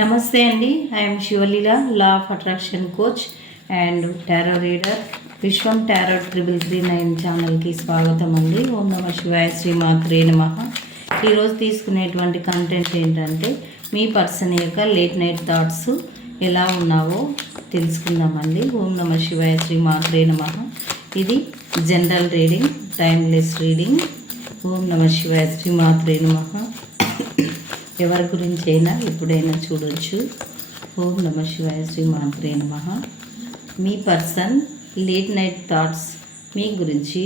నమస్తే అండి. I'm Shivaleela, law of attraction coach and tarot reader. Vishwam tarot 3339 ఛానల్కి స్వాగతం అండి. ఓం నమ శివాయ, శ్రీమాత్రే నమః. ఈరోజు తీసుకునేటువంటి కంటెంట్ ఏంటంటే మీ పర్సన్ యొక్క లేట్ నైట్ థాట్స్ ఎలా ఉన్నావో తెలుసుకుందామండి. ఓం నమ శివాయ, శ్రీమాత్రే నమః. ఇది జనరల్ రీడింగ్, టైమ్లెస్ రీడింగ్. ఓం నమ శివాయ, శ్రీమాత్రే నమః. ఎవరి గురించి అయినా ఎప్పుడైనా చూడొచ్చు. ఓం నమ శివాయ, శ్రీమాత్రే నమః. మీ పర్సన్ లేట్ నైట్ థాట్స్ మీ గురించి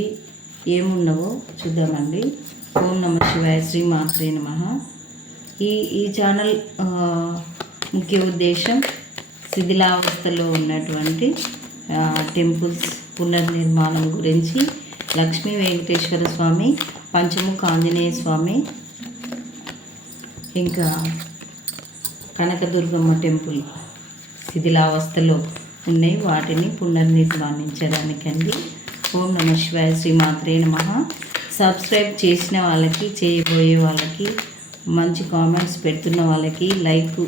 ఏమున్నావో చూద్దామండి. ఓం నమ శివాయ, శ్రీమాత్రే నమః. ఈ ఛానల్ ముఖ్య ఉద్దేశం శిథిలావస్థలో ఉన్నటువంటి టెంపుల్స్ పునర్నిర్మాణం గురించి, లక్ష్మీ వెంకటేశ్వర స్వామి, పంచముఖ ఆంజనేయ స్వామి, ఇంకా కనకదుర్గమ్మ టెంపుల్ శిథిలావస్థలో ఉన్నాయి, వాటిని పునర్నిర్మాణించడానికండి. ఓం నమ శివాయ, శ్రీమాత్రే నమః. సబ్స్క్రైబ్ చేసిన వాళ్ళకి, చేయబోయే వాళ్ళకి, మంచి కామెంట్స్ పెడుతున్న వాళ్ళకి, లైక్లు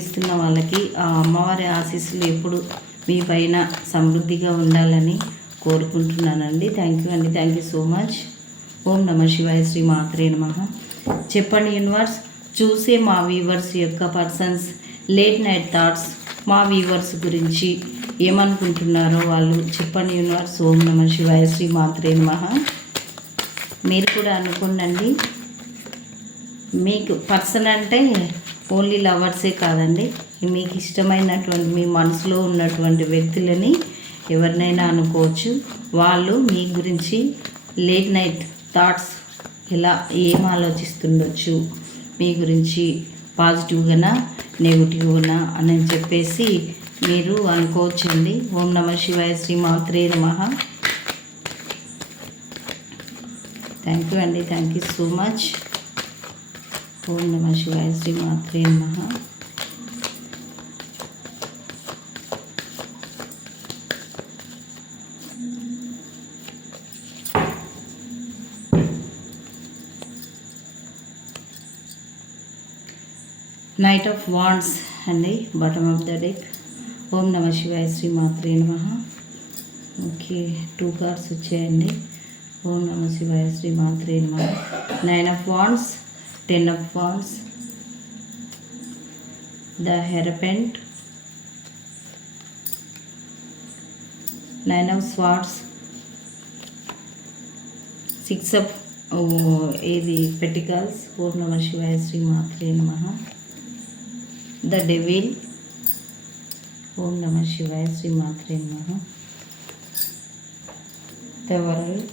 ఇస్తున్న వాళ్ళకి ఆ అమ్మవారి ఆశీస్సులు ఎప్పుడు మీ పైన సమృద్ధిగా ఉండాలని కోరుకుంటున్నానండి. థ్యాంక్ యూ అండి. Thank you so much. ఓం నమ శివాయ, శ్రీమాత్రే నమః. చెప్పండి యూనివర్స్, చూసే మా వీవర్స్ యొక్క పర్సన్స్ లేట్ నైట్ థాట్స్ మా వీవర్స్ గురించి ఏమనుకుంటున్నారో వాళ్ళు చెప్పండి యూనివర్స్. ఓం నమ శివాయ, శ్రీమాత్రే నమః. మీరు కూడా అనుకోండి. మీకు పర్సన్ అంటే ఓన్లీ లవర్సే కాదండి, మీకు ఇష్టమైనటువంటి మీ మనసులో ఉన్నటువంటి వ్యక్తులని ఎవరినైనా అనుకోవచ్చు. వాళ్ళు మీ గురించి లేట్ నైట్ థాట్స్ ఎలా ఏం ఆలోచిస్తుండొచ్చు, మీ గురించి పాజిటివ్గానా నెగిటివ్గానా అని చెప్పేసి మీరు అనుకోవచ్చండి. ఓం నమ శివాయ, శ్రీమాత్రే నమః. థ్యాంక్ యూ అండి. Thank you so much. ఓం నమ శివాయ, శ్రీమాత్రే నమః. నైట్ ఆఫ్ వాండ్స్ అండి, బాటమ్ ఆఫ్ ద డెక్. ఓం నమ శివాయ, శ్రీమాత్రే నమః. ఓకే, 2 కార్డ్స్ వచ్చాయండి. ఓం నమ శివాయ, శ్రీమాత్రే నమః. 9 of wands, 10 of wands, the హెరపెంట్, 9 of swords, 6 of ఇది పెటికల్స్. ఓం నమ శివాయ, శ్రీమాత్రే నమః. The devil. ఓం నమ శివాయ, శ్రీమాత్రే నమః. The world,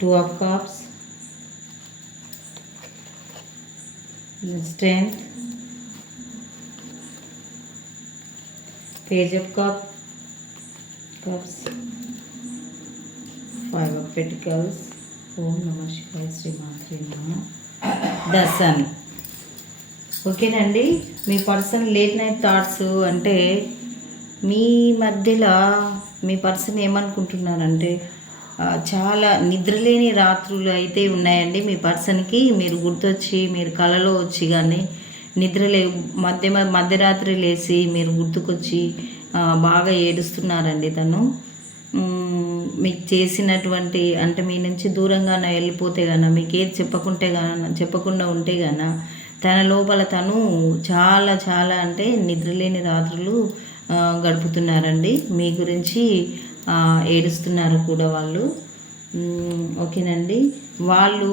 2 of cups, strength, page of cups, 5 of pentacles. ఓం నమ శివాయ, శ్రీమాత్రే నమః. The sun. ఓకేనండి, మీ పర్సన్ లేట్ నైట్ థాట్స్ అంటే మీ మధ్యలో మీ పర్సన్ ఏమనుకుంటున్నారంటే చాలా నిద్రలేని రాత్రులు అయితే ఉన్నాయండి మీ పర్సన్కి. మీరు గుర్తొచ్చి, మీరు కలలో వచ్చి కానీ మధ్యరాత్రి లేచి మీరు గుర్తుకొచ్చి బాగా ఏడుస్తున్నారండి. తను మీకు చేసినటువంటి అంటే మీ నుంచి దూరంగా వెళ్ళిపోతే గాన, మీకు ఏది చెప్పకుండా ఉంటే గాన తన లోపల తను చాలా చాలా అంటే నిద్రలేని రాత్రులు గడుపుతున్నారండి. మీ గురించి ఏడుస్తున్నారు కూడా వాళ్ళు. ఓకేనండి, వాళ్ళు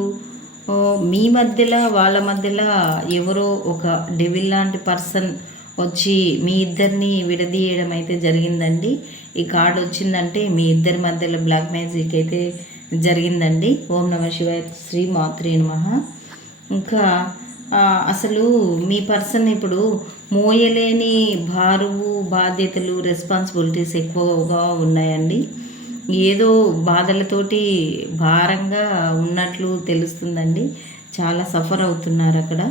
మీ మధ్యలో వాళ్ళ మధ్యలో ఎవరో ఒక డెవిల్ లాంటి పర్సన్ వచ్చి మీ ఇద్దరిని విడదీయడం అయితే జరిగిందండి. ఈ కార్డు వచ్చిందంటే మీ ఇద్దరి మధ్యలో బ్లాక్ మ్యాజిక్ అయితే జరిగిందండి. ఓం నమ శివాయ, శ్రీమాత్రే నమః. ఇంకా అసలు మీ పర్సన్ ఇప్పుడు మోయలేని భారువు, బాధ్యతలు, రెస్పాన్సిబిలిటీస్ ఎక్కువగా ఉన్నాయండి. ఏదో బాధలతోటి భారంగా ఉన్నట్లు తెలుస్తుందండి. చాలా సఫర్ అవుతున్నారు అక్కడ.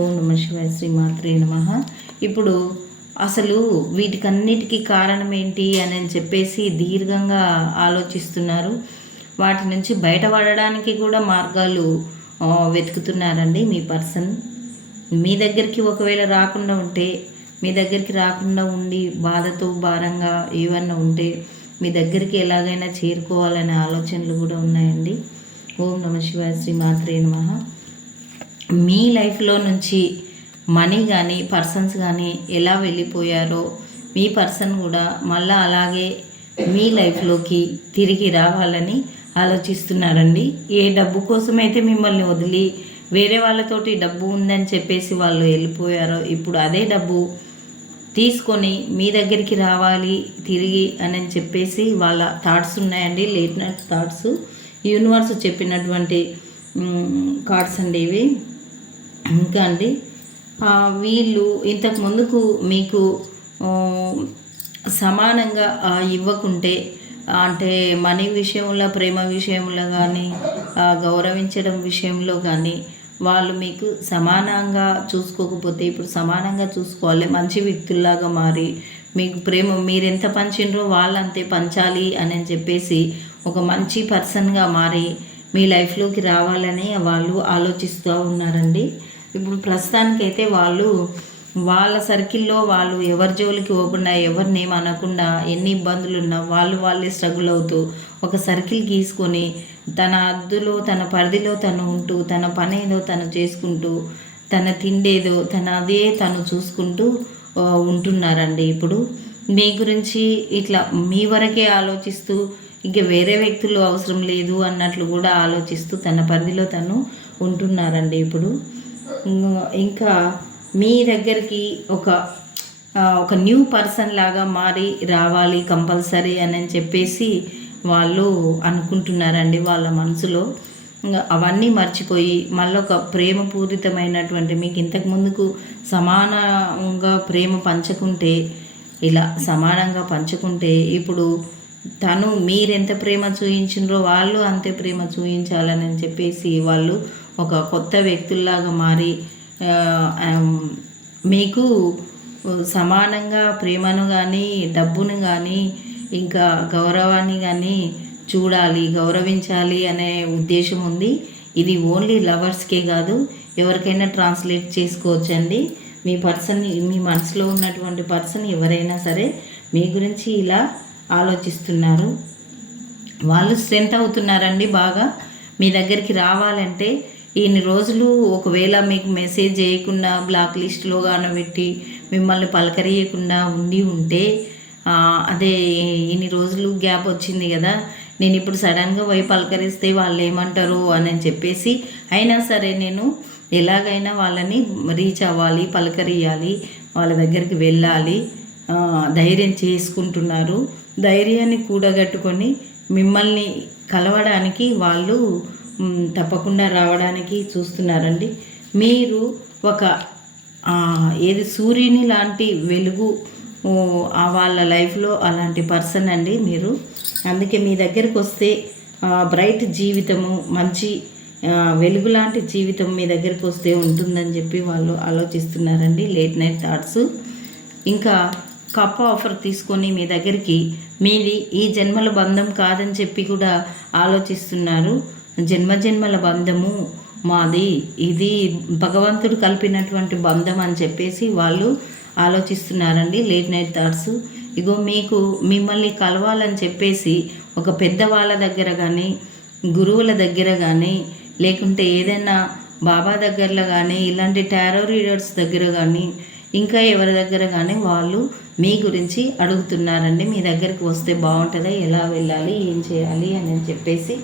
ఓం నమ శివాయ, శ్రీమాత్రే నమః. ఇప్పుడు అసలు వీటికన్నిటికీ కారణం ఏంటి అని చెప్పేసి దీర్ఘంగా ఆలోచిస్తున్నారు. వాటి నుంచి బయటపడడానికి కూడా మార్గాలు వెతుకుతున్నారండి మీ పర్సన్. మీ దగ్గరికి ఒకవేళ రాకుండా ఉంటే, మీ దగ్గరికి రాకుండా ఉండి బాధతో భారంగా ఏమన్నా ఉంటే మీ దగ్గరికి ఎలాగైనా చేరుకోవాలనే ఆలోచనలు కూడా ఉన్నాయండి. ఓం నమ శివాయ, శ్రీ మాత్రే నమః. మీ లైఫ్లో నుంచి మనీ కానీ పర్సన్స్ కానీ ఎలా వెళ్ళిపోయారో మీ పర్సన్ కూడా మళ్ళీ అలాగే మీ లైఫ్లోకి తిరిగి రావాలని ఆలోచిస్తున్నారండి. ఏ డబ్బు కోసమైతే మిమ్మల్ని వదిలి వేరే వాళ్ళతోటి డబ్బు ఉందని చెప్పేసి వాళ్ళు వెళ్ళిపోయారో, ఇప్పుడు అదే డబ్బు తీసుకొని మీ దగ్గరికి రావాలి తిరిగి అని చెప్పేసి వాళ్ళ థాట్స్ ఉన్నాయండి. లేట్ నైట్ థాట్స్, యూనివర్స్ చెప్పినటువంటి కార్డ్స్ అండి ఇవి. ఇంకా అండి వీళ్ళు ఇంతకు ముందుకు మీకు సమానంగా ఇవ్వకుంటే, అంటే మనీ విషయంలో, ప్రేమ విషయంలో కానీ, గౌరవించడం విషయంలో కానీ వాళ్ళు మీకు సమానంగా చూసుకోకపోతే ఇప్పుడు సమానంగా చూసుకోవాలి. మంచి వ్యక్తుల్లాగా మారి మీకు ప్రేమ మీరెంత పంచిండ్రో వాళ్ళు అంతే పంచాలి అని చెప్పేసి ఒక మంచి పర్సన్గా మారి మీ లైఫ్లోకి రావాలని వాళ్ళు ఆలోచిస్తూ ఉన్నారండి. ఇప్పుడు ప్రస్తుతానికైతే వాళ్ళు వాళ్ళ సర్కిల్లో వాళ్ళు ఎవరి జోలికి పోకుండా, ఎవరిని ఏం అనకుండా, ఎన్ని ఇబ్బందులు ఉన్నా వాళ్ళే స్ట్రగుల్ అవుతూ ఒక సర్కిల్ గీసుకొని తన అద్దులో తన పరిధిలో తను ఉంటూ తన పని ఏదో తను చేసుకుంటూ తన తిండేదో అదే తను చూసుకుంటూ ఉంటున్నారండి. ఇప్పుడు మీ గురించి ఇట్లా మీ వరకే ఆలోచిస్తూ ఇంక వేరే వ్యక్తులు అవసరం లేదు అన్నట్లు కూడా ఆలోచిస్తూ తన పరిధిలో తను ఉంటున్నారండి. ఇప్పుడు ఇంకా మీ దగ్గరికి ఒక న్యూ పర్సన్ లాగా మారి రావాలి కంపల్సరీ అని చెప్పేసి వాళ్ళు అనుకుంటున్నారండి వాళ్ళ మనసులో. అవన్నీ మర్చిపోయి మళ్ళీ ఒక ప్రేమపూరితమైనటువంటి, మీకు ఇంతకు ముందుకు సమానంగా ప్రేమ పంచుకుంటే, ఇలా సమానంగా పంచుకుంటే ఇప్పుడు తను మీరెంత ప్రేమ చూయించిండ్రో వాళ్ళు అంతే ప్రేమ చూయించాలని చెప్పేసి వాళ్ళు ఒక కొత్త వ్యక్తుల్లాగా మారి మీకు సమానంగా ప్రేమను కానీ డబ్బును కానీ ఇంకా గౌరవాన్ని కానీ చూడాలి, గౌరవించాలి అనే ఉద్దేశం ఉంది. ఇది ఓన్లీ లవర్స్కే కాదు, ఎవరికైనా ట్రాన్స్లేట్ చేసుకోవచ్చండి. మీ పర్సన్, మీ మనసులో ఉన్నటువంటి పర్సన్ ఎవరైనా సరే మీ గురించి ఇలా ఆలోచిస్తున్నారు. వాళ్ళు స్ట్రెంత్ అవుతున్నారండి బాగా మీ దగ్గరికి రావాలంటే. ఇన్ని రోజులు ఒకవేళ మీకు మెసేజ్ చేయకుండా బ్లాక్ లిస్ట్లో గాను పెట్టి మిమ్మల్ని పలకరియకుండా ఉంటే, అదే ఇన్ని రోజులు గ్యాప్ వచ్చింది కదా, నేను ఇప్పుడు సడన్గా పోయి పలకరిస్తే వాళ్ళు ఏమంటారు అని చెప్పేసి అయినా సరే నేను ఎలాగైనా వాళ్ళని రీచ్ అవ్వాలి, పలకరియాలి, వాళ్ళ దగ్గరికి వెళ్ళాలి, ధైర్యం చేసుకుంటున్నారు. ధైర్యాన్ని కూడగట్టుకొని మిమ్మల్ని కలవడానికి వాళ్ళు తప్పకుండా రావడానికి చూస్తున్నారండి. మీరు ఒక ఏది సూర్యుని లాంటి వెలుగు వాళ్ళ లైఫ్లో అలాంటి పర్సన్ అండి మీరు. అందుకే మీ దగ్గరికి వస్తే బ్రైట్ జీవితము, మంచి వెలుగు లాంటి జీవితం మీ దగ్గరికి వస్తే ఉంటుందని చెప్పి వాళ్ళు ఆలోచిస్తున్నారండి. Late night thoughts. ఇంకా కప్ ఆఫర్ తీసుకొని మీ దగ్గరికి మీది ఈ జన్మల బంధం కాదని చెప్పి కూడా ఆలోచిస్తున్నారు. జన్మజన్మల బంధము మాది, ఇది భగవంతుడు కలిపినటువంటి బంధం అని చెప్పేసి వాళ్ళు ఆలోచిస్తున్నారండి. Late night thoughts. ఇగో మీకు మిమ్మల్ని కలవాలని చెప్పేసి ఒక పెద్దవాళ్ళ దగ్గర కానీ, గురువుల దగ్గర కానీ, లేకుంటే ఏదైనా బాబా దగ్గరలో కానీ, ఇలాంటి టారో రీడర్స్ దగ్గర కానీ, ఇంకా ఎవరి దగ్గర కానీ వాళ్ళు మీ గురించి అడుగుతున్నారండి. మీ దగ్గరికి వస్తే బాగుంటుందా, ఎలా వెళ్ళాలి, ఏం చేయాలి అని చెప్పేసి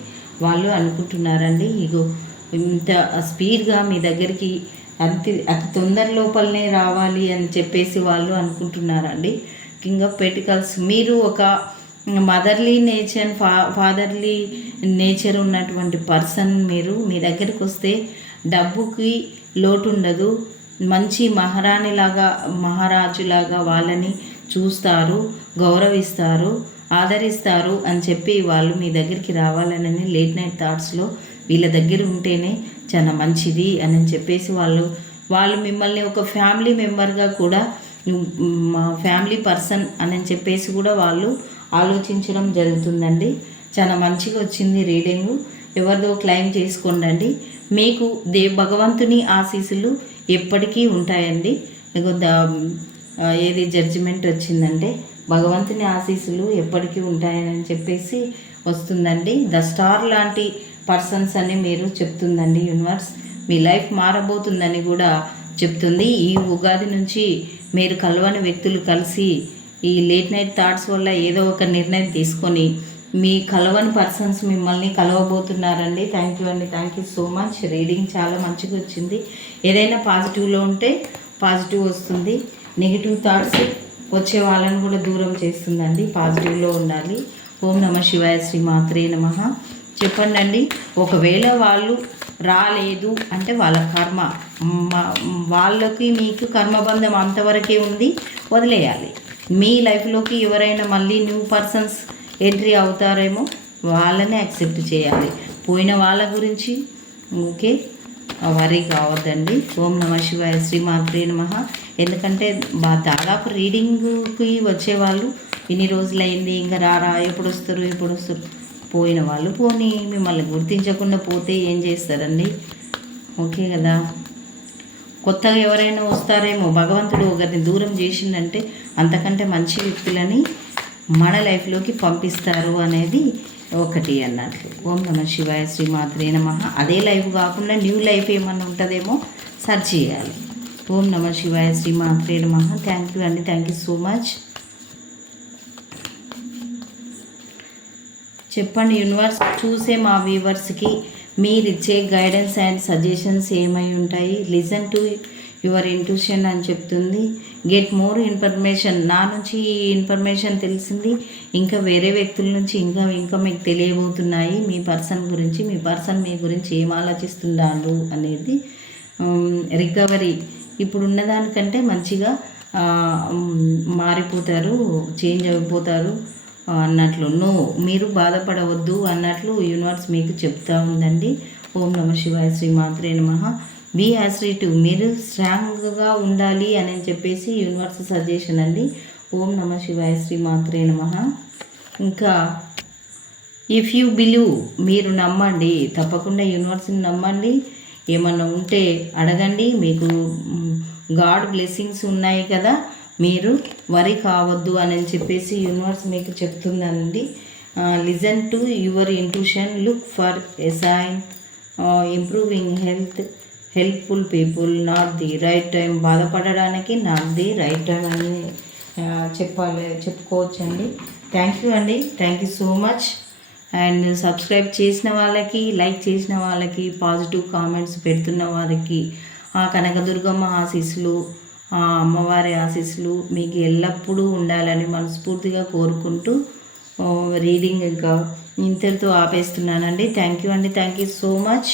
వాళ్ళు అనుకుంటున్నారండి. ఇగో ఇంత స్పీడ్గా మీ దగ్గరికి అతి తొందర లోపలనే రావాలి అని చెప్పేసి వాళ్ళు అనుకుంటున్నారండి. King of pentacles. మీరు ఒక మదర్లీ నేచర్, ఫాదర్లీ నేచర్ ఉన్నటువంటి పర్సన్ మీరు. మీ దగ్గరికి వస్తే డబ్బుకి లోటు ఉండదు. మంచి మహారాణిలాగా, మహారాజులాగా వాళ్ళని చూస్తారు, గౌరవిస్తారు, ఆదరిస్తారు అని చెప్పి వాళ్ళు మీ దగ్గరికి రావాలని లేట్ నైట్ థాట్స్లో వీళ్ళ దగ్గర ఉంటేనే చాలా మంచిది అని చెప్పేసి వాళ్ళు మిమ్మల్ని ఒక ఫ్యామిలీ మెంబర్గా కూడా, మా ఫ్యామిలీ పర్సన్ అని చెప్పేసి కూడా వాళ్ళు ఆలోచించడం జరుగుతుందండి. చాలా మంచిగా వచ్చింది రీడింగు. ఎవరిదో క్లెయిమ్ చేసుకోండి. మీకు భగవంతుని ఆశీస్సులు ఎప్పటికీ ఉంటాయండి. ఇగో ఏది జడ్జిమెంట్ వచ్చిందంటే భగవంతుని ఆశీస్సులు ఎప్పటికీ ఉంటాయని చెప్పేసి వస్తుందండి. ద స్టార్ లాంటి పర్సన్స్ అని మీరు చెప్తుందండి యూనివర్స్. మీ లైఫ్ మారబోతుందని కూడా చెప్తుంది. ఈ ఉగాది నుంచి మీరు కలవని వ్యక్తులు కలిసి ఈ లేట్ నైట్ థాట్స్ వల్ల ఏదో ఒక నిర్ణయం తీసుకొని మీ కలవని పర్సన్స్ మిమ్మల్ని కలవబోతున్నారండి. థ్యాంక్ యూ అండి, thank you so much. Reading చాలా మంచిగా వచ్చింది. ఏదైనా పాజిటివ్లో ఉంటే పాజిటివ్ వస్తుంది, నెగిటివ్ థాట్స్ వచ్చే వాళ్ళని కూడా దూరం చేస్తుందండి. పాజిటివ్లో ఉండాలి. ఓం నమ శివాయ, శ్రీ మాత్రే నమః. చెప్పండి అండి, ఒకవేళ వాళ్ళు రాలేదు అంటే వాళ్ళ కర్మ, వాళ్ళకి మీకు కర్మబంధం అంతవరకే ఉంది, వదిలేయాలి. మీ లైఫ్లోకి ఎవరైనా మళ్ళీ న్యూ పర్సన్స్ ఎంట్రీ అవుతారేమో, వాళ్ళని యాక్సెప్ట్ చేయాలి. పోయిన వాళ్ళ గురించి ఓకే వరీ కావద్దండి. ఓం నమ శివాయ, శ్రీ మాత్రే నమః. ఎందుకంటే దాదాపు రీడింగ్కి వచ్చేవాళ్ళు ఇన్ని రోజులైంది, ఇంకా రారా, ఎప్పుడు వస్తారు. పోయిన వాళ్ళు పోనీ, మిమ్మల్ని గుర్తించకుండా పోతే ఏం చేస్తారండి? ఓకే కదా. కొత్తగా ఎవరైనా వస్తారేమో. భగవంతుడు ఒకరిని దూరం చేసిందంటే అంతకంటే మంచి వ్యక్తులని మన లైఫ్లోకి పంపిస్తారు అనేది ఒకటి అన్నట్లు. ఓం నమ శివాయ, శ్రీ మాత్రే నమః. అదే లైఫ్ కాకుండా న్యూ లైఫ్ ఏమన్నా ఉంటుందేమో సర్చ్ చేయాలి. ఓం నమ శివాయ, శ్రీ మాత్రే నమః. థ్యాంక్ యూ అండి, థ్యాంక్ యూ సో మచ్. చెప్పండి యూనివర్స్, చూసే మా వ్యూవర్స్కి మీరిచ్చే గైడెన్స్ అండ్ సజెషన్స్ ఏమై ఉంటాయి? లిజన్ టు యువర్ ఇంట్యూషన్ అని చెప్తుంది. Get more information. నా నుంచి ఈ ఇన్ఫర్మేషన్ తెలిసింది, ఇంకా వేరే వ్యక్తుల నుంచి ఇంకా మీకు తెలియబోతున్నాయి మీ పర్సన్ గురించి. మీ పర్సన్ మీ గురించి ఏం ఆలోచిస్తున్నారు అనేది. రికవరీ ఇప్పుడు ఉన్నదానికంటే మంచిగా మారిపోతారు, చేంజ్ అయిపోతారు అన్నట్లు. మీరు బాధపడవద్దు అన్నట్లు యూనివర్స్ మీకు చెప్తా ఉందండి. ఓం నమ శివాయ, శ్రీ మాత్రే నమః. బీ యాసిడ్, మీరు స్ట్రాంగ్గా ఉండాలి అని చెప్పేసి యూనివర్స్ సజెషన్ అండి. ఓం నమ శివాయ, శ్రీ మాత్రే నమః. ఇంకా ఇఫ్ యూ బిలీవ్, మీరు నమ్మండి, తప్పకుండా యూనివర్స్ని నమ్మండి. ఏమన్నా ఉంటే అడగండి, మీకు గాడ్ బ్లెస్సింగ్స్ ఉన్నాయి కదా, మీరు వరి కావద్దు అని చెప్పేసి యూనివర్స్ మీకు చెప్తుందండి. Listen to your intuition, look for a sign, improving health, helpful people, not the right time. బాధపడడానికి నాట్ ది రైట్ టైం అని చెప్పుకోవచ్చండి. థ్యాంక్ యూ అండి, thank you so much. And subscribe చేసిన వాళ్ళకి, లైక్ చేసిన వాళ్ళకి, పాజిటివ్ కామెంట్స్ పెడుతున్న వారికి ఆ కనకదుర్గమ్మ ఆశీస్సులు, ఆ అమ్మవారి ఆశీస్సులు మీకు ఎల్లప్పుడూ ఉండాలని మనస్ఫూర్తిగా కోరుకుంటూ రీడింగ్ ఇంకా ఇంతటితో ఆపేస్తున్నానండి. థ్యాంక్ యూ అండి, థ్యాంక్ యూ సో మచ్.